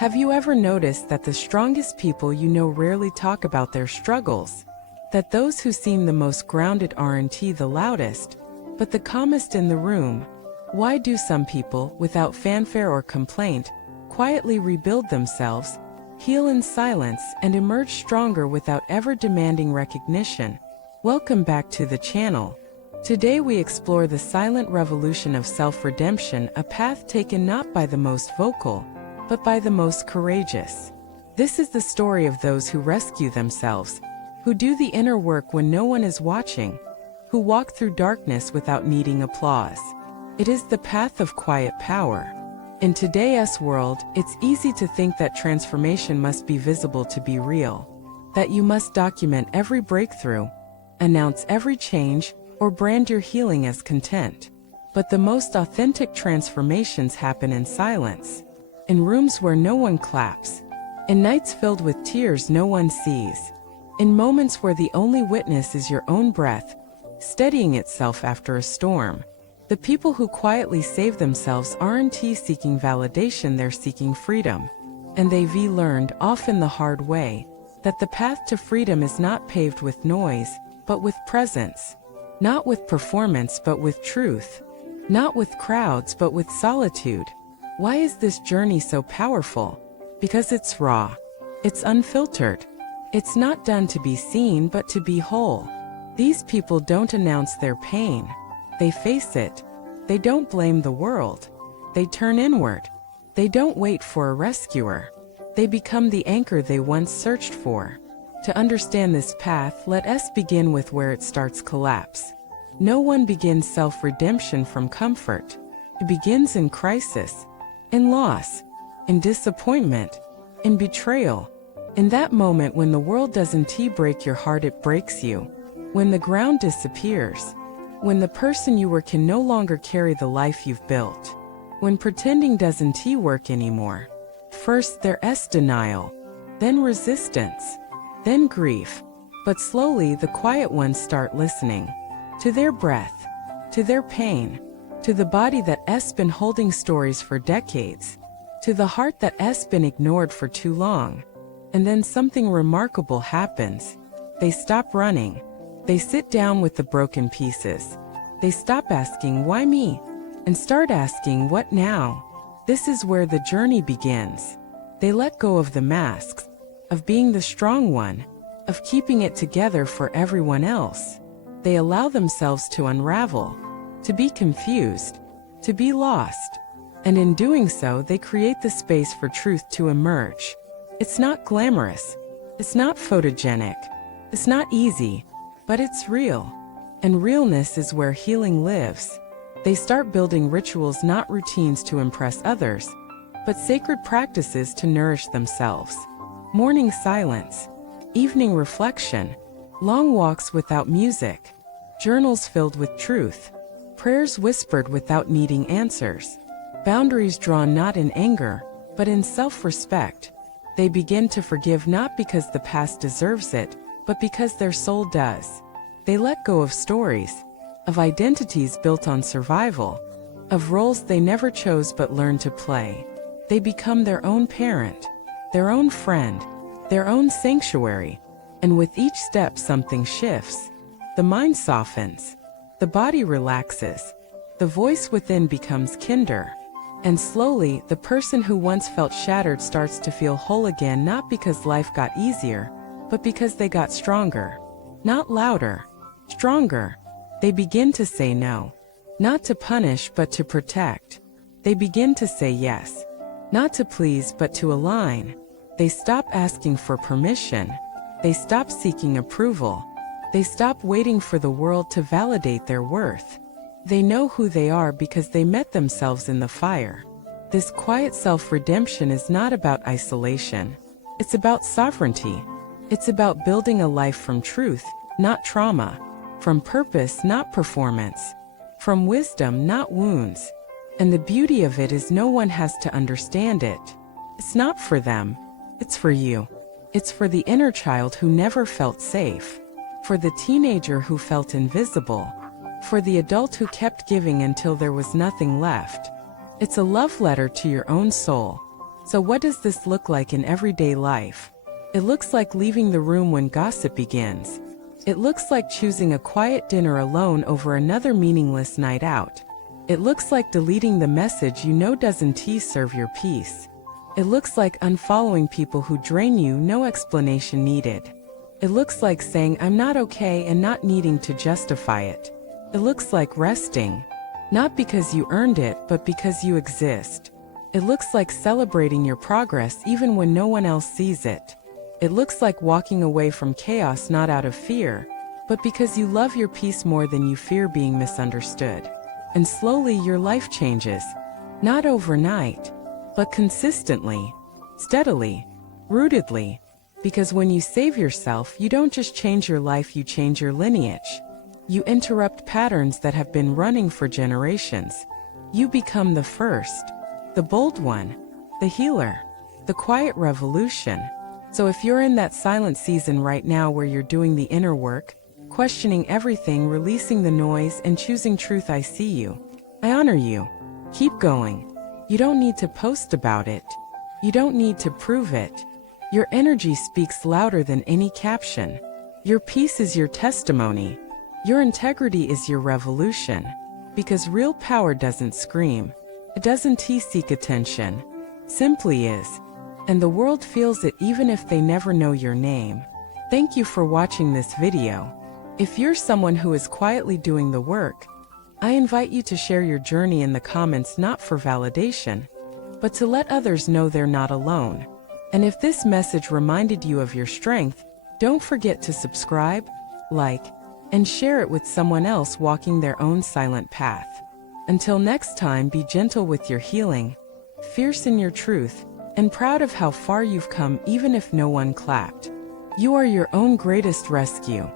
Have you ever noticed that the strongest people you know rarely talk about their struggles? That those who seem the most grounded aren't the loudest, but the calmest in the room? Why do some people, without fanfare or complaint, quietly rebuild themselves, heal in silence, and emerge stronger without ever demanding recognition? Welcome back to the channel. Today we explore the silent revolution of self-redemption, a path taken not by the most vocal, but by the most courageous. This is the story of those who rescue themselves, who do the inner work when no one is watching, who walk through darkness without needing applause. It is the path of quiet power. In today's world, it's easy to think that transformation must be visible to be real, that you must document every breakthrough, announce every change, or brand your healing as content. But the most authentic transformations happen in silence, in rooms where no one claps, in nights filled with tears no one sees, in moments where the only witness is your own breath, steadying itself after a storm. The people who quietly save themselves aren't seeking validation, they're seeking freedom. And they've learned, often the hard way, that the path to freedom is not paved with noise, but with presence. Not with performance but with truth. Not with crowds but with solitude. Why is this journey so powerful? Because it's raw. It's unfiltered. It's not done to be seen but to be whole. These people don't announce their pain. They face it. They don't blame the world. They turn inward. They don't wait for a rescuer. They become the anchor they once searched for. To understand this path, let us begin with where it starts: collapse. No one begins self-redemption from comfort. It begins in crisis, in loss, in disappointment, in betrayal. In that moment when the world doesn't break your heart, it breaks you. When the ground disappears. When the person you were can no longer carry the life you've built. When pretending doesn't work anymore. First there's denial, then resistance, then grief. But slowly the quiet ones start listening. To their breath, to their pain, to the body that's been holding stories for decades, to the heart that's been ignored for too long. And then something remarkable happens. They stop running. They sit down with the broken pieces. They stop asking, "Why me?" and start asking, "What now?" This is where the journey begins. They let go of the masks, of being the strong one, of keeping it together for everyone else. They allow themselves to unravel, to be confused, to be lost. And in doing so, they create the space for truth to emerge. It's not glamorous. It's not photogenic. It's not easy, but it's real. And realness is where healing lives. They start building rituals, not routines to impress others, but sacred practices to nourish themselves. Morning silence, evening reflection, long walks without music, journals filled with truth, prayers whispered without needing answers, boundaries drawn not in anger, but in self-respect. They begin to forgive not because the past deserves it, but because their soul does. They let go of stories, of identities built on survival, of roles they never chose but learned to play. They become their own parent, their own friend, their own sanctuary. And with each step something shifts. The mind softens, the body relaxes, the voice within becomes kinder. And slowly, the person who once felt shattered starts to feel whole again, not because life got easier, but because they got stronger. Not louder, stronger. They begin to say no. Not to punish but to protect. They begin to say yes. Not to please but to align. They stop asking for permission. They stop seeking approval. They stop waiting for the world to validate their worth. They know who they are because they met themselves in the fire. This quiet self-redemption is not about isolation. It's about sovereignty. It's about building a life from truth, not trauma. From purpose, not performance. From wisdom, not wounds. And the beauty of it is no one has to understand it. It's not for them. It's for you. It's for the inner child who never felt safe. For the teenager who felt invisible. For the adult who kept giving until there was nothing left. It's a love letter to your own soul. So what does this look like in everyday life? It looks like leaving the room when gossip begins. It looks like choosing a quiet dinner alone over another meaningless night out. It looks like deleting the message you know doesn't serve your peace. It looks like unfollowing people who drain you, no explanation needed. It looks like saying I'm not okay and not needing to justify it. It looks like resting, not because you earned it, but because you exist. It looks like celebrating your progress even when no one else sees it. It looks like walking away from chaos not out of fear, but because you love your peace more than you fear being misunderstood. And slowly your life changes, not overnight, but consistently, steadily, rootedly. Because when you save yourself, you don't just change your life, you change your lineage. You interrupt patterns that have been running for generations. You become the first, the bold one, the healer, the quiet revolution. So if you're in that silent season right now where you're doing the inner work, questioning everything, releasing the noise, and choosing truth, I see you. I honor you. Keep going. You don't need to post about it. You don't need to prove it. Your energy speaks louder than any caption. Your peace is your testimony. Your integrity is your revolution. Because real power doesn't scream. It doesn't seek attention. Simply is. And the world feels it even if they never know your name. Thank you for watching this video. If you're someone who is quietly doing the work, I invite you to share your journey in the comments, not for validation, but to let others know they're not alone. And if this message reminded you of your strength, don't forget to subscribe, like, and share it with someone else walking their own silent path. Until next time, be gentle with your healing, fierce in your truth, and proud of how far you've come even if no one clapped. You are your own greatest rescue.